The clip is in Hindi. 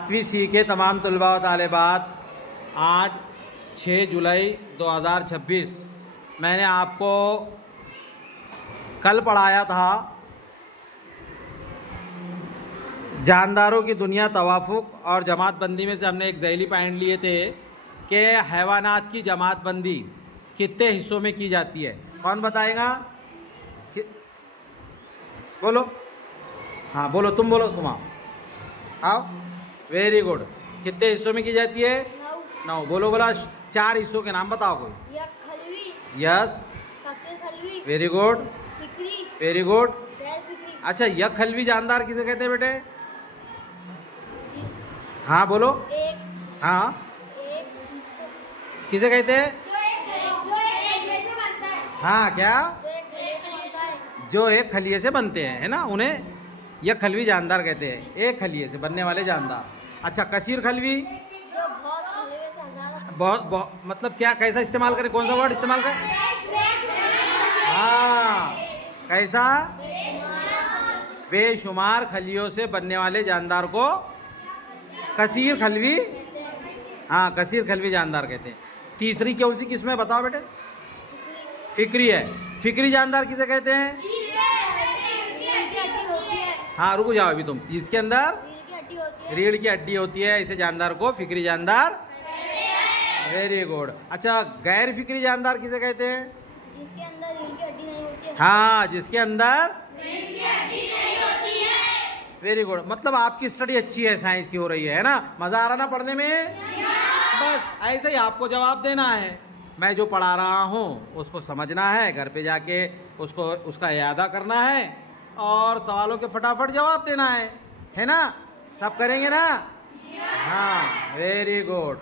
सातवीं सी के तमाम तलबा व तालिबात, आज 6 जुलाई 2026 मैंने आपको कल पढ़ाया था जानदारों की दुनिया तवाफुक और जमात बंदी में से हमने एक ज़ैली पॉइंट लिए थे कि हैवानात की जमात बंदी कितने हिस्सों में की जाती है। कौन बताएगा? बोलो। हाँ बोलो, तुम बोलो, तुम आओ। Very good. कितने हिस्सों में की जाती है? 9। बोलो बोला। 4 हिस्सों के नाम बताओ कोई। Yes, very good, very good. अच्छा, यक खलवी जानदार किसे कहते हैं बेटे? हाँ बोलो। हाँ, किसे कहते हैं? हाँ क्या? जो एक खलिए से बनते हैं, है ना, उन्हें यक खलवी जानदार कहते हैं, एक खलिए से बनने वाले जानदार। अच्छा, कसीर खलवी बहुत मतलब क्या, कैसा इस्तेमाल करें, कौन सा वर्ड इस्तेमाल करें? हाँ, कैसा? बेशुमार खलियों से बनने वाले जानदार को कसीर खलवी, हाँ कसीर खलवी जानदार कहते हैं। तीसरी कौन सी किस्म है बताओ बेटे? फिक्री है। फिक्री जानदार किसे कहते हैं? हाँ रुको जाओ अभी तुम। इसके अंदर रीढ़ की हड्डी होती है, इसे जानदार को फिक्री जानदार। Very good. अच्छा, गैर फिक्री जानदार किसे कहते हैं? जिसके अंदर रीढ़ की हड्डी नहीं होती है। हाँ, जिसके अंदर रीढ़ की हड्डी नहीं होती है। Very good. मतलब आपकी स्टडी अच्छी है, साइंस की हो रही है ना? मजा आ रहा ना पढ़ने में? बस ऐसे ही आपको जवाब देना है। मैं जो पढ़ा रहा हूँ उसको समझना है, घर पे जाके उसको उसका यादा करना है और सवालों के फटाफट जवाब देना है ना? सब करेंगे ना? हाँ, वेरी गुड।